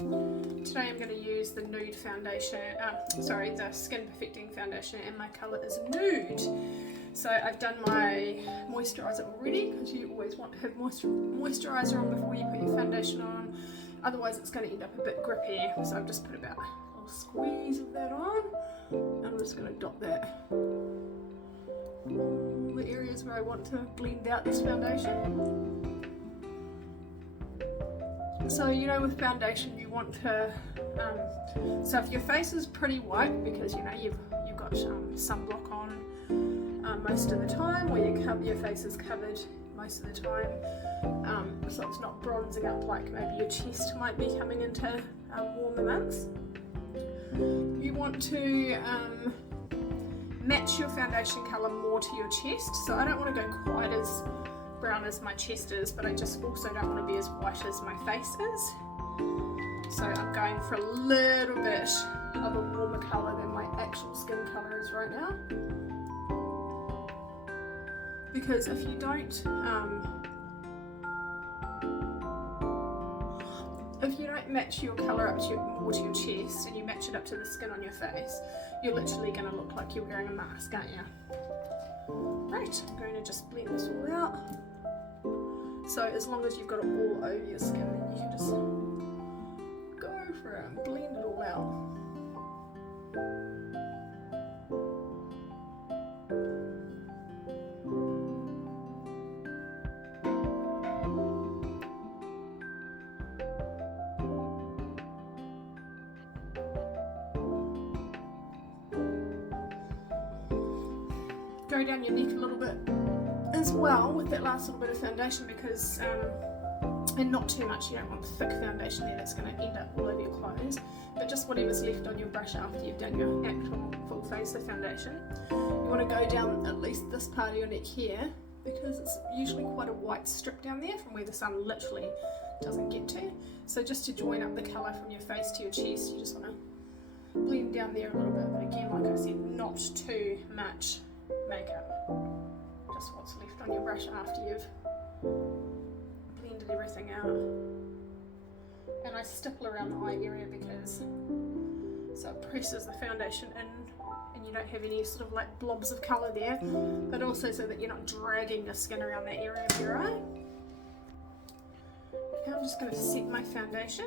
Today I'm going to use the Nude foundation, the Skin Perfecting foundation, and my colour is Nude. So I've done my moisturiser already, because you always want to have moisturiser on before you put your foundation on, otherwise it's going to end up a bit grippy. So I've just put about a little squeeze of that on, and I'm just going to dot that all the areas where I want to blend out this foundation. So you know, with foundation you want to, so if your face is pretty white because you know you've got sunblock on most of the time, or your face is covered most of the time, so it's not bronzing up like maybe your chest might be coming into warmer months. You want to match your foundation colour more to your chest, so I don't want to go quite as brown as my chest is, but I just also don't want to be as white as my face is. So I'm going for a little bit of a warmer colour than my actual skin colour is right now. Because if you don't match your colour up to more to your chest, and you match it up to the skin on your face, you're literally going to look like you're wearing a mask, aren't you? Right, I'm going to just blend this all out. So as long as you've got it all over your skin, then you can just go for it and blend it all out. Go down your neck a little bit as well with that last little bit of foundation, because and not too much. You don't want thick foundation there that's going to end up all over your clothes, but just whatever's left on your brush after you've done your actual full face of foundation. You want to go down at least this part of your neck here, because it's usually quite a white strip down there from where the sun literally doesn't get to. So just to join up the colour from your face to your chest, you just want to blend down there a little bit, but again, like I said, not too much makeup, just what's left on your brush after you've blended everything out. And I stipple around the eye area because so it presses the foundation in and you don't have any sort of like blobs of colour there, but also so that you're not dragging your skin around that area of your eye. Now I'm just going to set my foundation.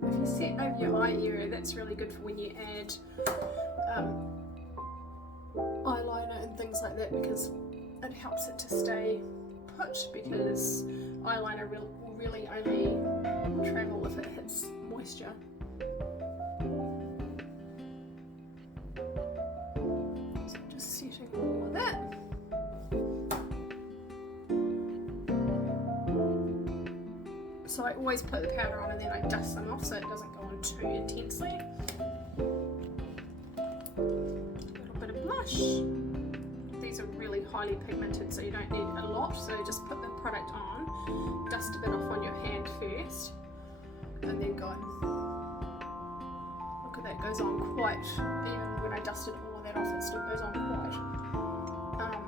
If you set over your eye area, that's really good for when you add eyeliner and things like that, because it helps it to stay put, because eyeliner will really only travel if it hits moisture. So just setting all of that. So I always put the powder on and then I dust them off so it doesn't go on too intensely. A little bit of blush. These are really highly pigmented, so you don't need a lot. So just put the product on, dust a bit off on your hand first, and then go and look at that, goes on quite, even when I dusted all of that off, it still goes on quite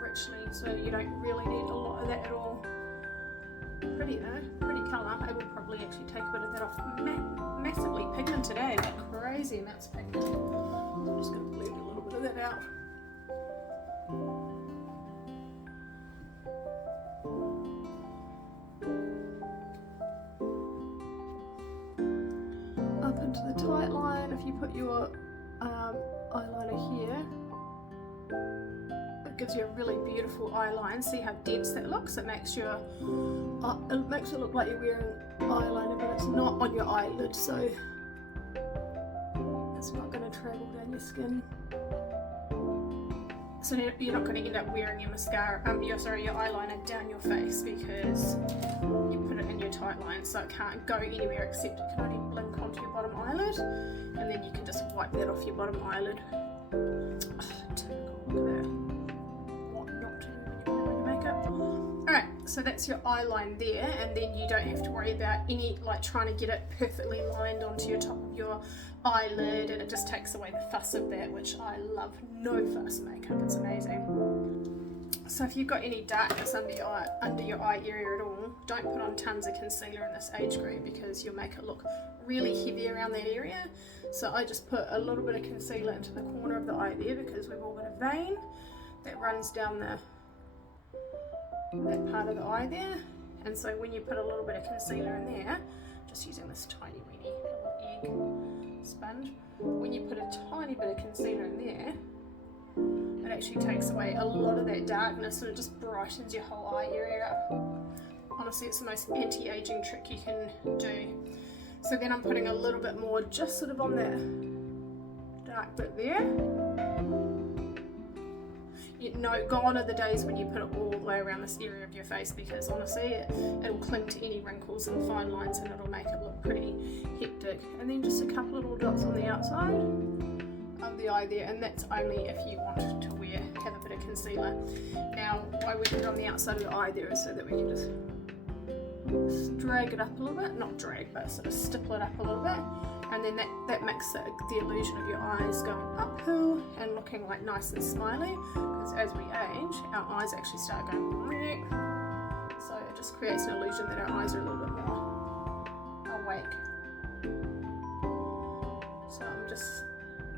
richly. So you don't really need a lot of that at all. Pretty though, pretty colour. I will probably actually take a bit of that off. Massively pigmented, eh? Like crazy amounts of pigment. So I'm just going to blend a little bit of that out. Up into the tight line. If you put your eyeliner here, it gives you a really beautiful eye line. See how dense that looks? It makes your it makes it look like you're wearing eyeliner, but it's not on your eyelid, so it's not going to travel down your skin. So you're not going to end up wearing your mascara, your eyeliner down your face, because you put it in your tight line, so it can't go anywhere except it can only blink onto your bottom eyelid, and then you can just wipe that off your bottom eyelid. Oh, typical, look at that. What not to do when you're wearing makeup. Alright, so that's your eye line there, and then you don't have to worry about any, like, trying to get it perfectly lined onto your top of your eyelid, and it just takes away the fuss of that, which I love. No fuss makeup, it's amazing. So if you've got any darkness under your eye area at all, don't put on tons of concealer in this age group because you'll make it look really heavy around that area. So I just put a little bit of concealer into the corner of the eye there because we've all got a vein that runs down that part of the eye there. And so when you put a little bit of concealer in there, just using this tiny weeny little egg sponge, when you put a tiny bit of concealer in there, it actually takes away a lot of that darkness and it just brightens your whole eye area up. Honestly, it's the most anti-aging trick you can do. So then I'm putting a little bit more just sort of on that dark bit there. You know, gone are the days when you put it all the way around this area of your face because honestly it'll cling to any wrinkles and fine lines and it'll make it look pretty hectic. And then just a couple little dots on the outside of the eye there, and that's only if you want to have a bit of concealer. Now why we put it on the outside of the eye there is so that we can just drag it up a little bit, not drag but sort of stipple it up a little bit, and then that makes the illusion of your eyes going uphill and looking like nice and smiley, because as we age our eyes actually start going, so it just creates an illusion that our eyes are a little bit more awake. So I'm just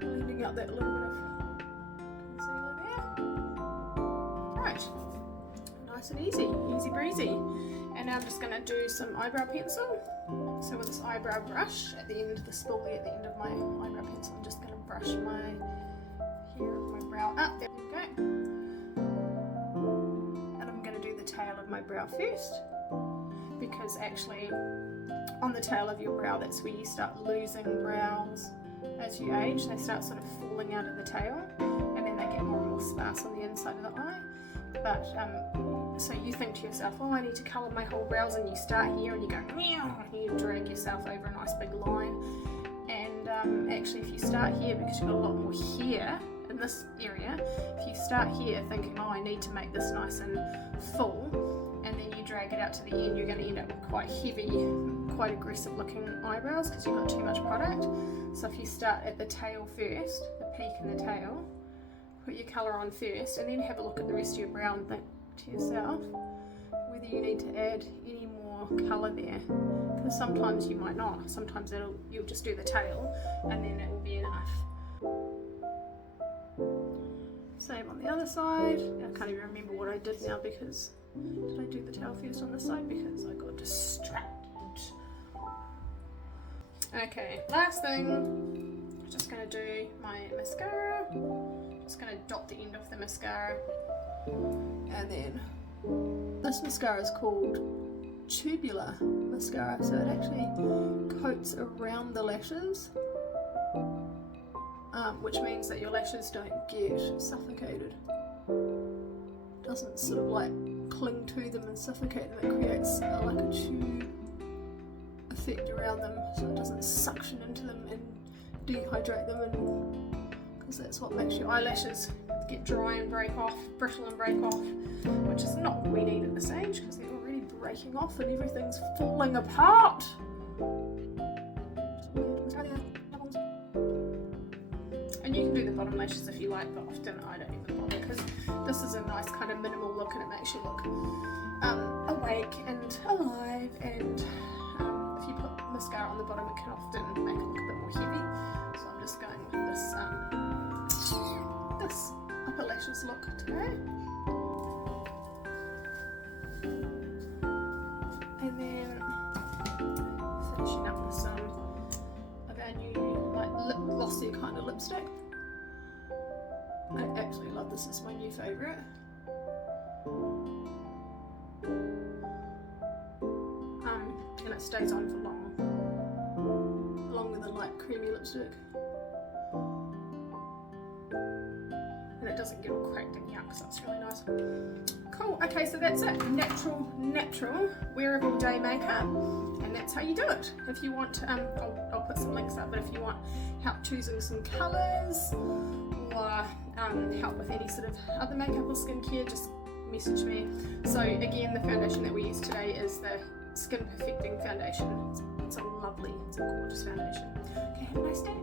leaving out that little bit of concealer there. Right, nice and easy breezy. And now I'm just going to do some eyebrow pencil. So with this eyebrow brush at the end, the spoolie at the end of my eyebrow pencil, I'm just going to brush my hair of my brow up. There we go. And I'm going to do the tail of my brow first, because actually on the tail of your brow, that's where you start losing brows as you age. They start sort of falling out of the tail, and then they get more and more sparse on the inside of the eye. But so you think to yourself, oh, I need to colour my whole brows, and you start here and you go meow, and you drag yourself over a nice big line. And actually if you start here, because you've got a lot more hair in this area, if you start here thinking, oh, I need to make this nice and full, and then you drag it out to the end, you're going to end up with quite heavy, quite aggressive looking eyebrows because you've got too much product. So if you start at the tail first, the peak and the tail, put your colour on first, and then have a look at the rest of your brow and think to yourself whether you need to add any more colour there, because sometimes you might not. Sometimes you'll just do the tail and then it will be enough. Same on the other side. I can't even remember what I did now, because did I do the tail first on this side? Because I got distracted. Okay, last thing, I'm just going to do my mascara. Just going to dot the end of the mascara, and then this mascara is called tubular mascara, so it actually coats around the lashes, which means that your lashes don't get suffocated. It doesn't sort of like cling to them and suffocate them. It creates like a tube effect around them, so it doesn't suction into them and dehydrate them, and because that's what makes your eyelashes get dry and break off, brittle and break off, which is not what we need at this age, because they're already breaking off and everything's falling apart. And you can do the bottom lashes if you like, but often I don't even bother, because this is a nice kind of minimal look and it makes you look awake and alive, and if you put mascara on the bottom it can often make it look a bit more heavy. So I'm just going with this upper lashes look today. And then finishing up with some of our new like lip glossy kind of lipstick. I absolutely love this. It's my new favourite. And it stays on for long, longer than like creamy lipstick. And it doesn't get all cracked and yuck, so it's really nice. Cool, okay, so that's it. Natural wearable day makeup, and that's how you do it. If you want, I'll put some links up, but if you want help choosing some colours, or help with any sort of other makeup or skincare, just message me. So again, the foundation that we use today is the Skin Perfecting Foundation. It's a gorgeous foundation. Okay, have a nice day.